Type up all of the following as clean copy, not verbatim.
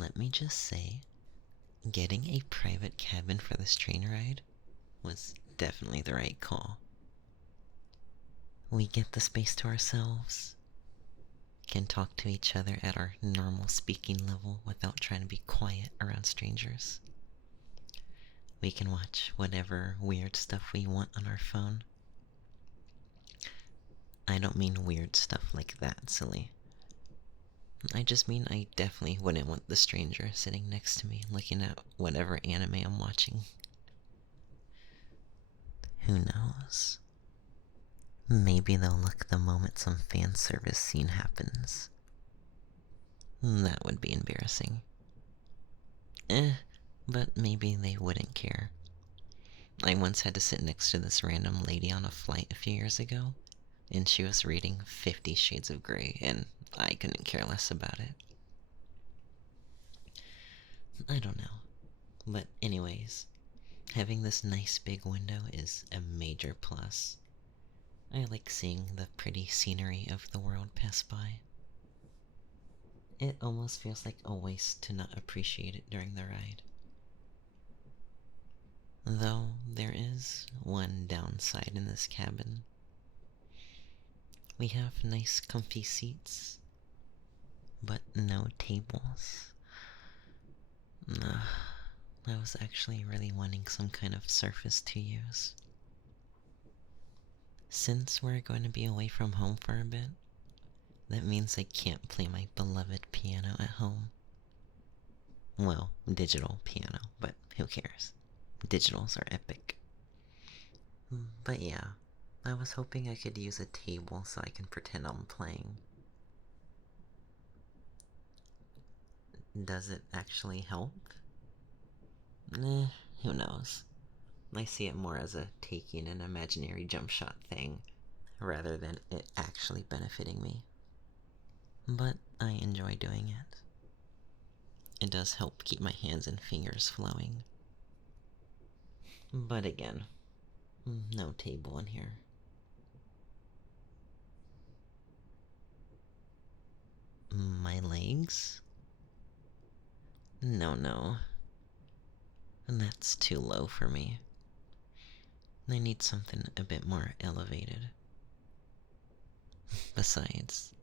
let me just say, getting a private cabin for this train ride was definitely the right call. We get the space to ourselves, can talk to each other at our normal speaking level without trying to be quiet around strangers. We can watch whatever weird stuff we want on our phone. I don't mean weird stuff like that, silly. I just mean I definitely wouldn't want the stranger sitting next to me looking at whatever anime I'm watching. Who knows? Maybe they'll look the moment some fan service scene happens. That would be embarrassing. But maybe they wouldn't care. I once had to sit next to this random lady on a flight a few years ago, and she was reading 50 Shades of Grey, and I couldn't care less about it. I don't know. But anyways, having this nice big window is a major plus. I like seeing the pretty scenery of the world pass by. It almost feels like a waste to not appreciate it during the ride. Though there is one downside in this cabin. We have nice comfy seats, but no tables. I was actually really wanting some kind of surface to use. Since we're going to be away from home for a bit, that means I can't play my beloved piano at home. Well, digital piano, but who cares? Digitals are epic. But yeah, I was hoping I could use a table so I can pretend I'm playing. Does it actually help? Who knows? I see it more as a taking an imaginary jump shot thing, rather than it actually benefiting me. But I enjoy doing it. It does help keep my hands and fingers flowing. But again, no table in here. My legs? No. That's too low for me. I need something a bit more elevated. Besides,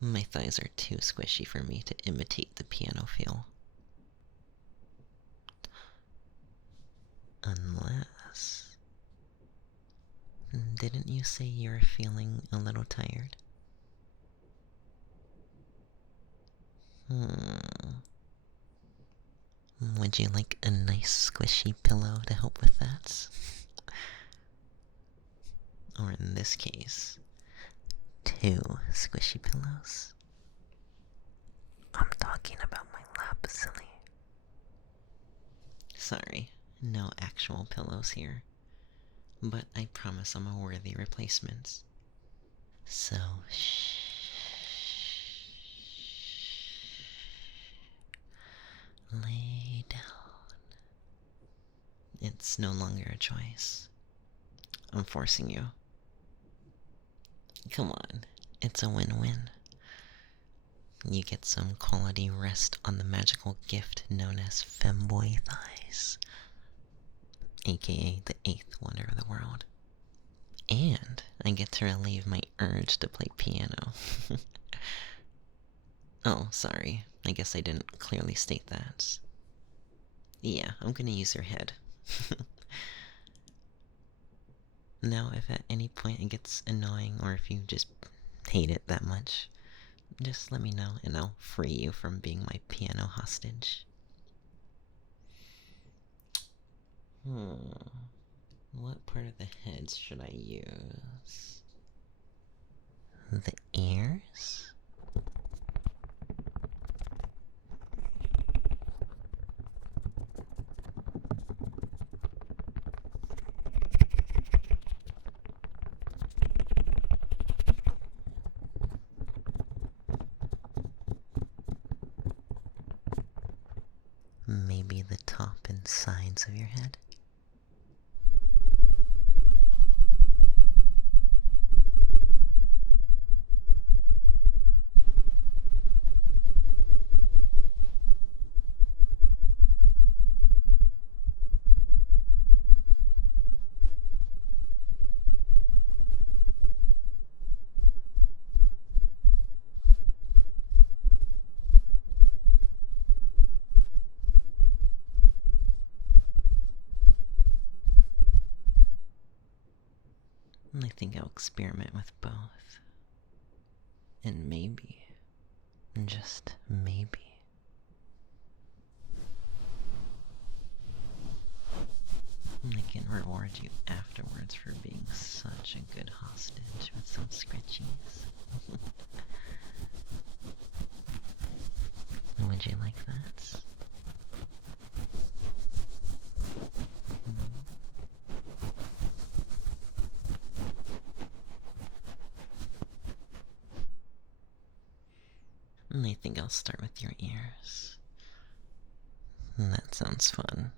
my thighs are too squishy for me to imitate the piano feel. Unless... Didn't you say you were feeling a little tired? Would you like a nice squishy pillow to help with that? Or in this case, 2 squishy pillows? I'm talking about my lap, silly. Sorry, no actual pillows here. But I promise I'm a worthy replacement. So, shh. Lay down. It's no longer a choice. I'm forcing you. Come on, it's a win-win. You get some quality rest on the magical gift known as Femboy thighs, aka the 8th wonder of the world. And I get to relieve my urge to play piano. Oh, sorry. I guess I didn't clearly state that. Yeah, I'm gonna use your head. Now, if at any point it gets annoying, or if you just hate it that much, just let me know and I'll free you from being my piano hostage. What part of the head should I use? The ears? Maybe the top and sides of your head? think I'll experiment with both. And maybe, just maybe, I can reward you afterwards for being such a good hostage with some scritchies. Would you like that? I think I'll start with your ears. That sounds fun.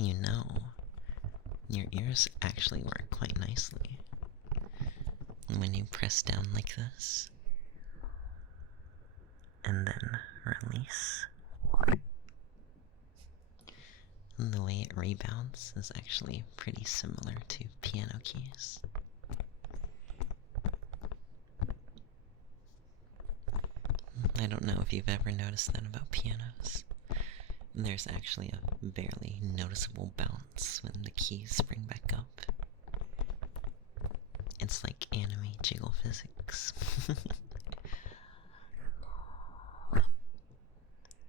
You know, your ears actually work quite nicely when you press down like this and then release. And the way it rebounds is actually pretty similar to piano keys. I don't know if you've ever noticed that about pianos. There's actually a barely noticeable bounce when the keys spring back up. It's like anime jiggle physics.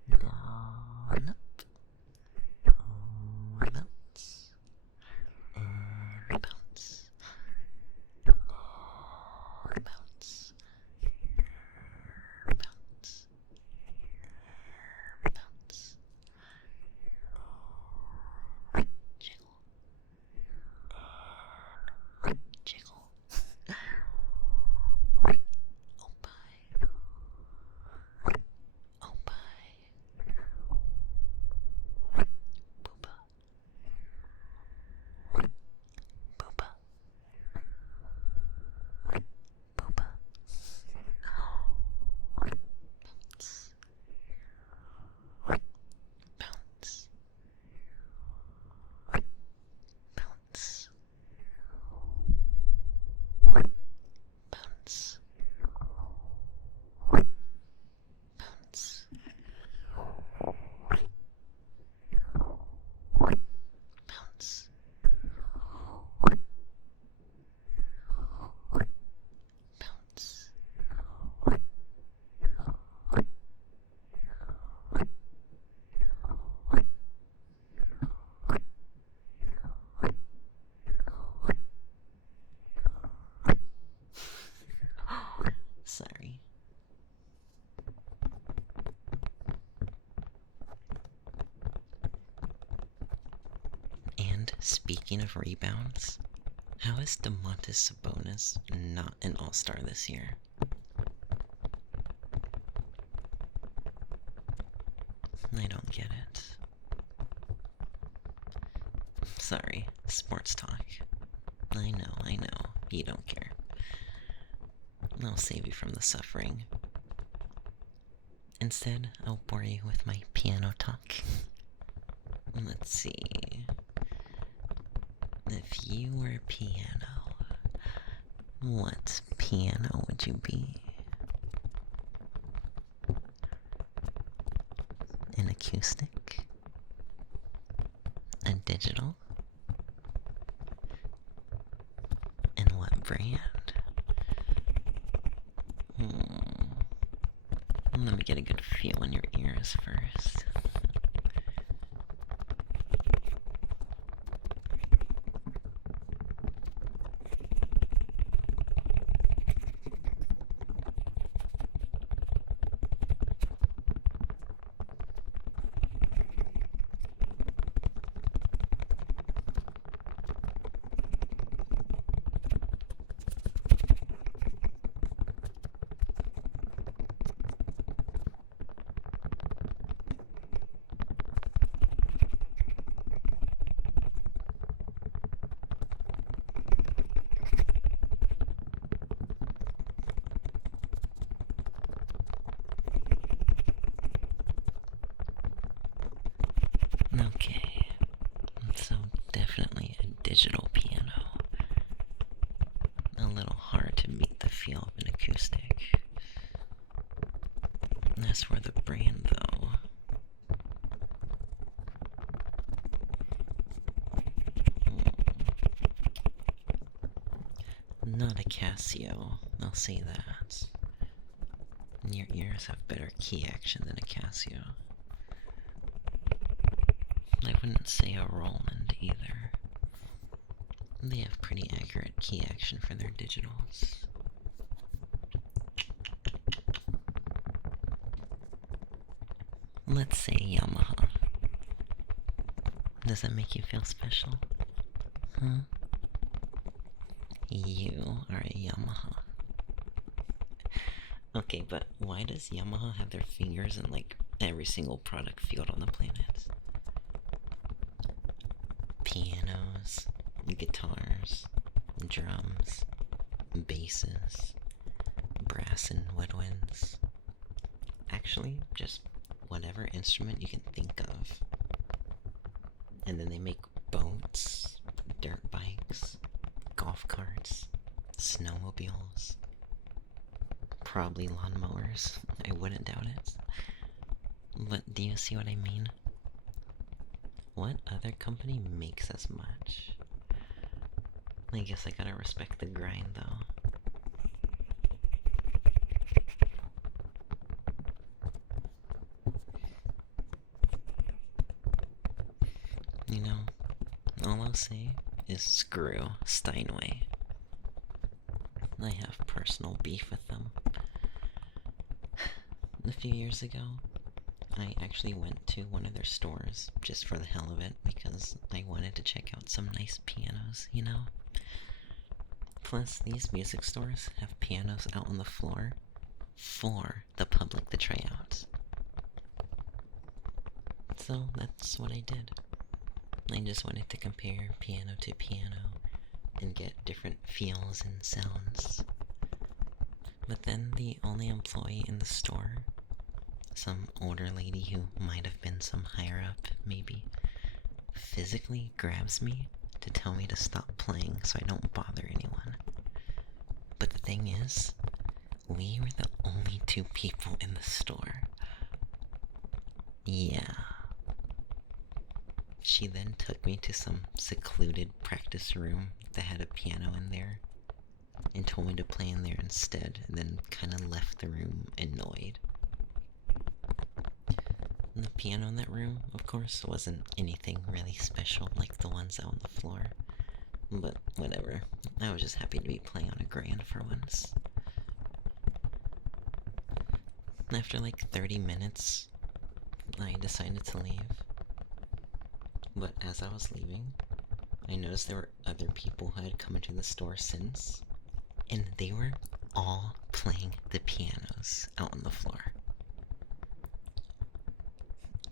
Down, up, bounce, and bounce, bounce, bounce, bounce. Jiggle. Oh bye. Oh bye. Booba. Booba. Booba. Bounce. Bounce. Bounce. Bounce. Bounce. Bounce. Bounce. Sorry. And speaking of rebounds, how is Domantas Sabonis not an all-star this year? I don't get it. Sorry, sports talk. I know, you don't care. I'll save you from the suffering. Instead, I'll bore you with my piano talk. Let's see. If you were a piano, what piano would you be? An acoustic? A digital? And what brand? Let me get a good feel in your ears first. Okay, so definitely a digital piano. A little hard to meet the feel of an acoustic. As for the brand, though, not a Casio, I'll say that. Your ears have better key action than a Casio. I wouldn't say a Roland either. They have pretty accurate key action for their digitals. Let's say Yamaha. Does that make you feel special? Huh? You are a Yamaha. Okay, but why does Yamaha have their fingers in like every single product field on the planet? Pianos, guitars, drums, basses, brass and woodwinds. Actually, just whatever instrument you can think of. And then they make boats, dirt bikes, golf carts, snowmobiles, probably lawnmowers. I wouldn't doubt it. But do you see what I mean? What other company makes as much? I guess I gotta respect the grind, though. You know, all I'll say is screw Steinway. I have personal beef with them. A few years ago, I actually went to one of their stores just for the hell of it because I wanted to check out some nice pianos, you know? Plus, these music stores have pianos out on the floor for the public to try out. So that's what I did. I just wanted to compare piano to piano and get different feels and sounds. But then the only employee in the store, some older lady who might have been some higher up, maybe, physically grabs me to tell me to stop playing so I don't bother anyone. But the thing is, we were the only two people in the store. Yeah. She then took me to some secluded practice room that had a piano in there and told me to play in there instead, and then kind of left the room annoyed. And the piano in that room, of course, wasn't anything really special like the ones out on the floor. But whatever, I was just happy to be playing on a grand for once. After like 30 minutes, I decided to leave. But as I was leaving, I noticed there were other people who had come into the store since, and they were all playing the pianos out on the floor.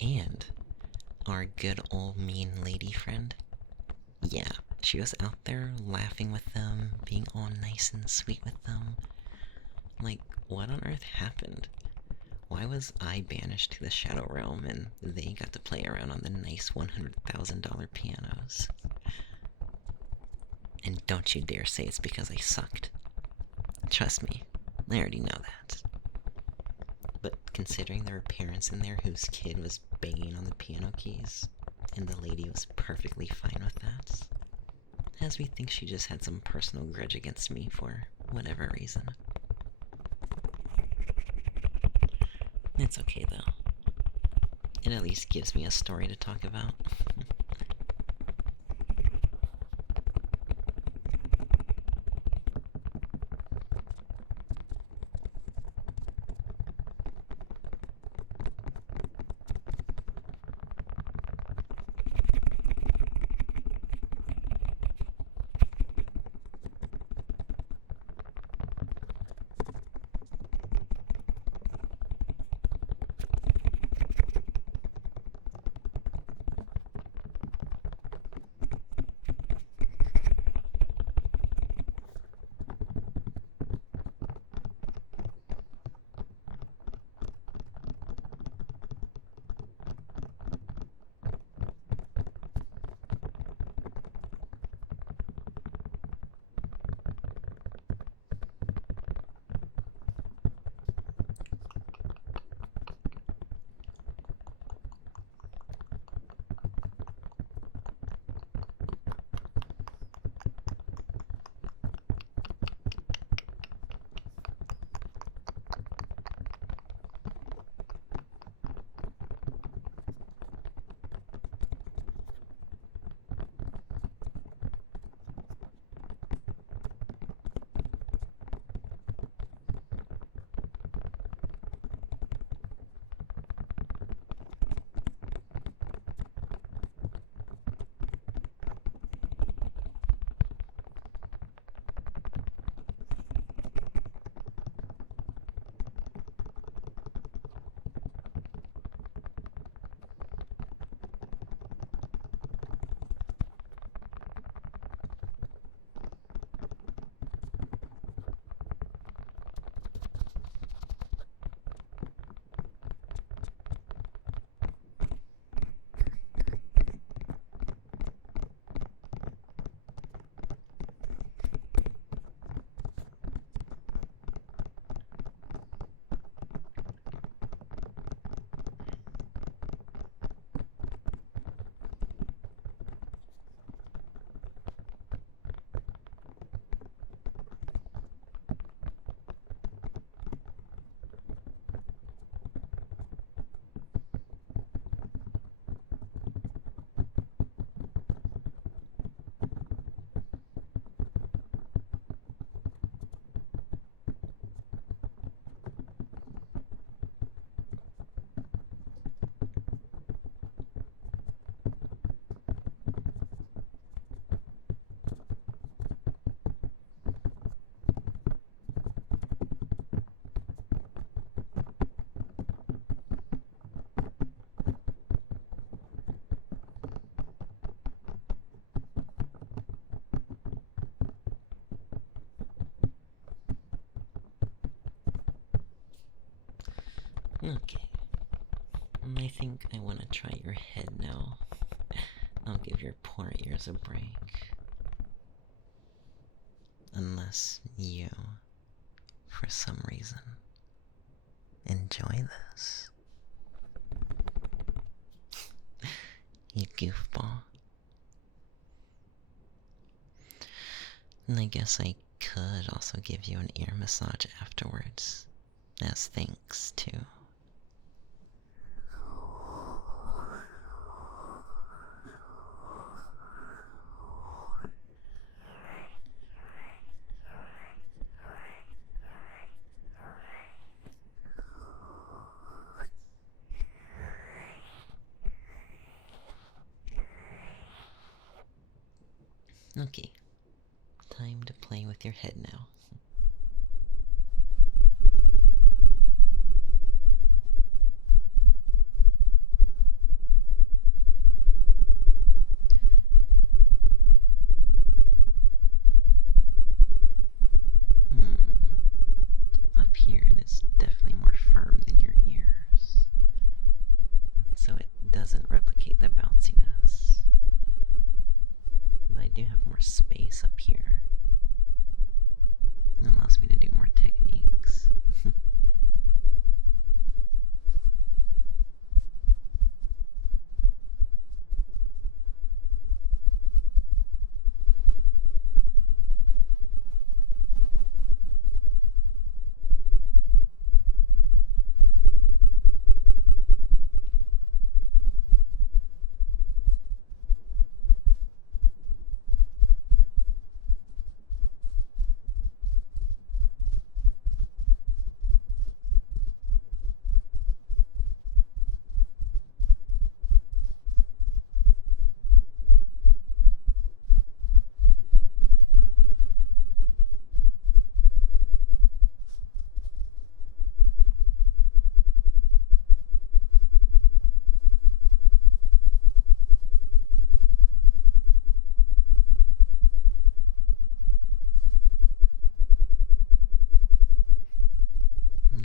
And our good old mean lady friend, yeah, she was out there laughing with them, being all nice and sweet with them. Like, what on earth happened? Why was I banished to the Shadow Realm and they got to play around on the nice $100,000 pianos? And don't you dare say it's because I sucked. Trust me, I already know that. But considering there were parents in there whose kid was banging on the piano keys, and the lady was perfectly fine with that, has me think she just had some personal grudge against me for whatever reason. It's okay though. It at least gives me a story to talk about. Okay. I think I want to try your head now. I'll give your poor ears a break. Unless you, for some reason, enjoy this. You goofball. And I guess I could also give you an ear massage afterwards, as thanks too. Okay, time to play with your head now. Up here it is definitely more firm than your ears, so it doesn't replicate the bounciness. But I do have more space up here. It allows me to do more techniques.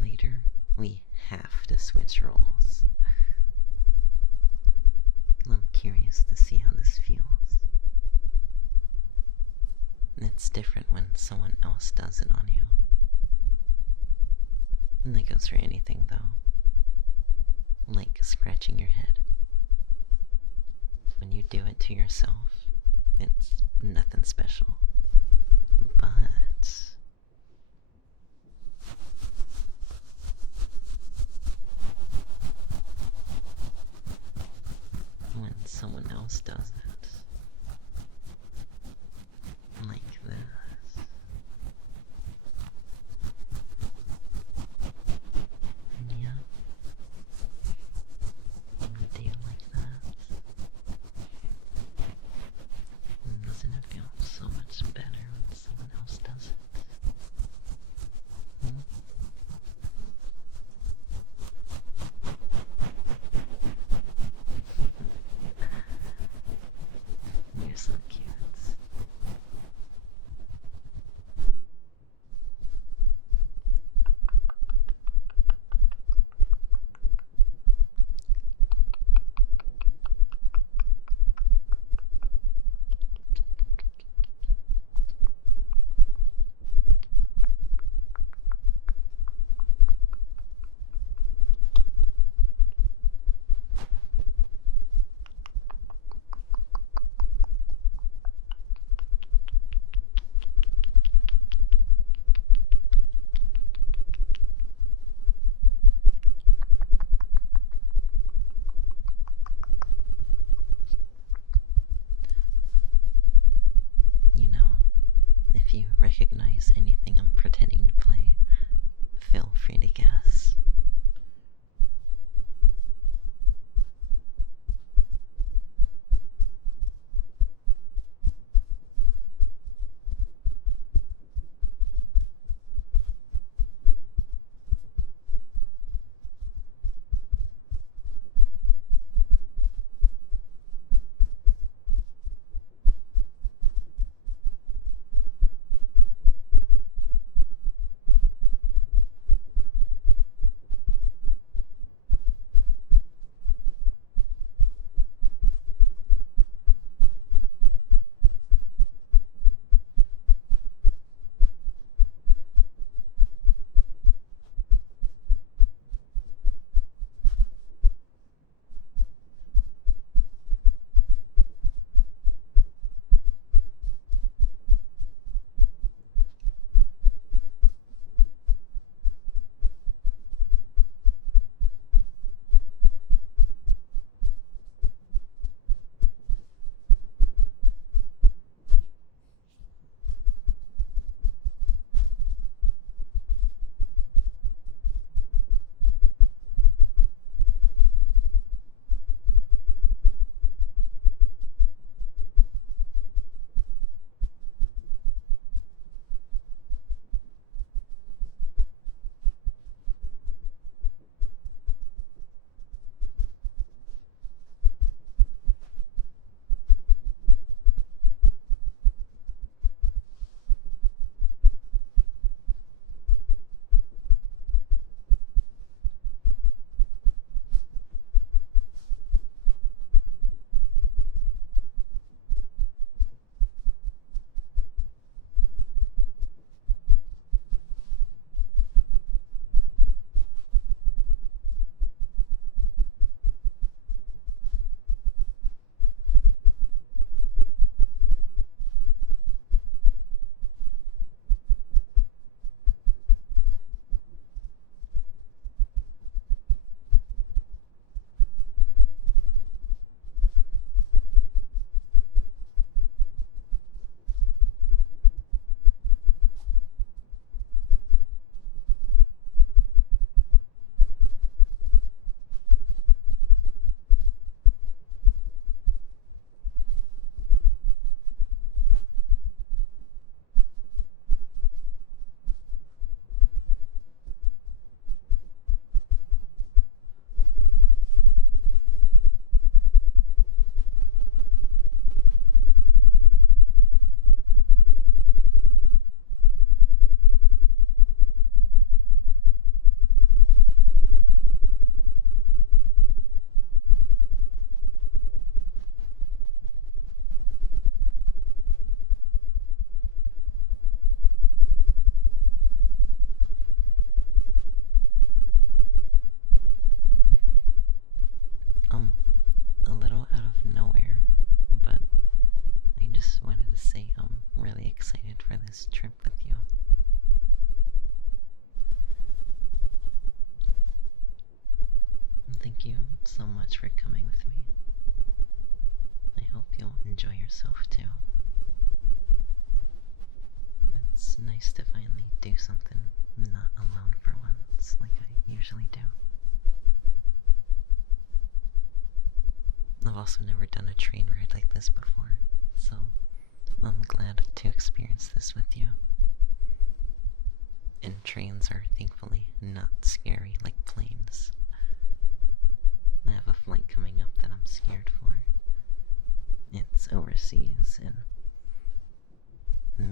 Later, we have to switch roles. I'm curious to see how this feels. It's different when someone else does it on you. And that goes for anything, though. Like scratching your head. When you do it to yourself, it's nothing special. But when someone else does it, like this, yeah, do you like that? Doesn't it feel so much better when someone else does it? Hmm? You're so cute. You know, if you recognize anything I'm pretending to play, feel free to guess. thank you so much for coming with me. I hope you'll enjoy yourself too. It's nice to finally do something not alone for once, like I usually do. I've also never done a train ride like this before, so I'm glad to experience this with you. And trains are thankfully not scary like planes. I have a flight coming up that I'm scared for. It's overseas, and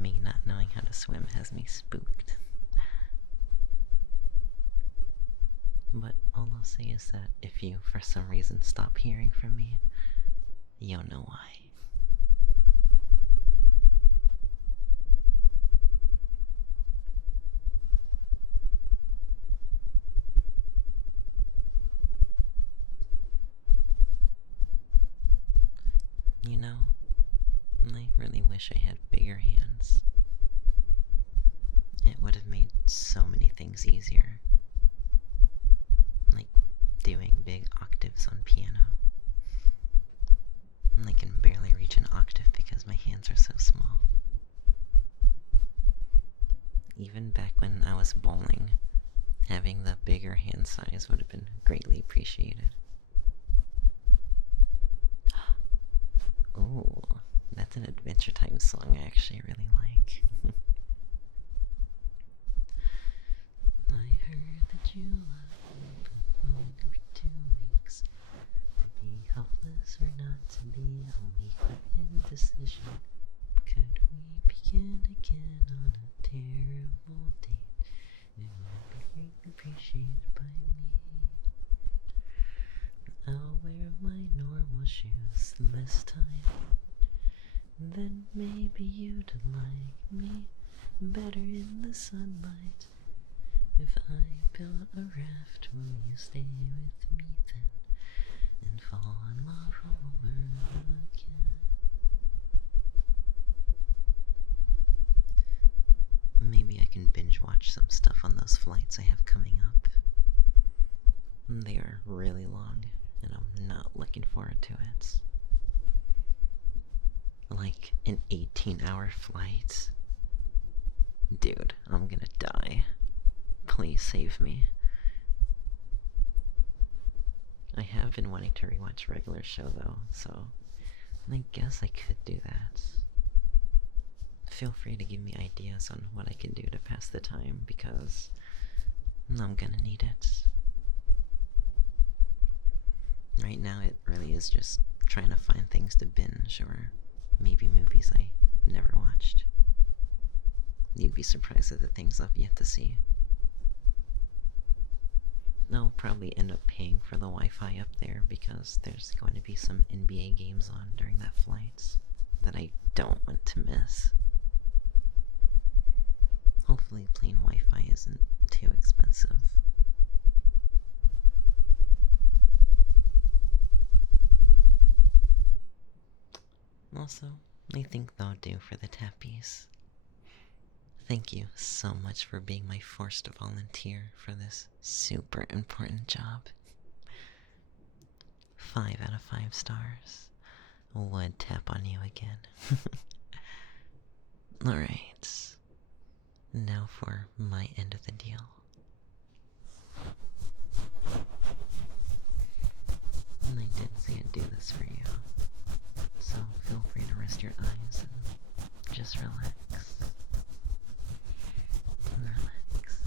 me not knowing how to swim has me spooked. But all I'll say is that if you, for some reason, stop hearing from me, you'll know why. You know, I really wish I had bigger hands. It would have made so many things easier. Like doing big octaves on piano. And I can barely reach an octave because my hands are so small. Even back when I was bowling, having the bigger hand size would have been greatly appreciated. Ooh, that's an Adventure Time song I actually really like. I heard that you love alone for 2 weeks. To be helpless or not to be, a week of indecision. Could we begin again on a terrible date? It would be greatly appreciated by me. I'll wear my normal shoes this time. Then maybe you'd like me better in the sunlight. If I build a raft, will you stay with me then? And fall in love all over again. Maybe I can binge watch some stuff on those flights I have coming up. They are really long, and I'm not looking forward to it. Like an 18-hour flight. Dude, I'm gonna die. Please save me. I have been wanting to rewatch regular show though, so I guess I could do that. Feel free to give me ideas on what I can do to pass the time, because I'm gonna need it. Right now it really is just trying to find things to binge, or maybe movies I never watched. You'd be surprised at the things I've yet to see. I'll probably end up paying for the Wi-Fi up there because there's going to be some NBA games on during that flight that I don't want to miss. Hopefully plain Wi-Fi isn't too expensive. Also, I think that'll do for the tappies. Thank you so much for being my forced volunteer for this super important job. 5 out of 5 stars. Would tap on you again. Alright. Now for my end of the deal. And I did say I'd do this for you. So feel free to rest your eyes and just relax. Relax.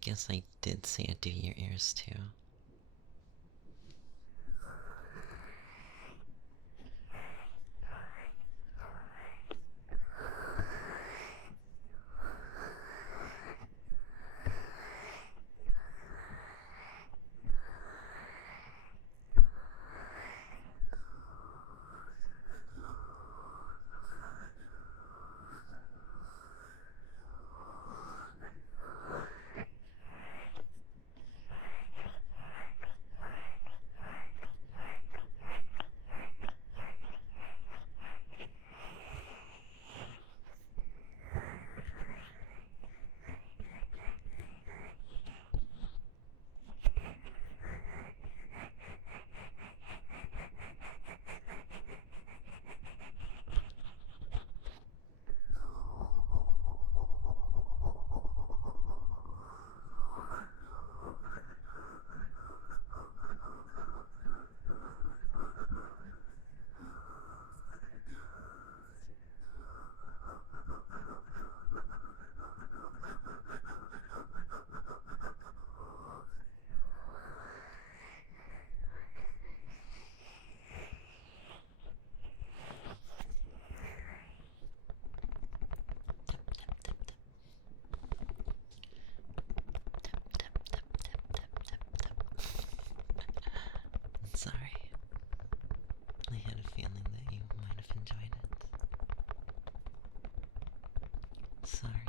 guess I did say it to your ears too. Sorry. I had a feeling that you might have enjoyed it. Sorry.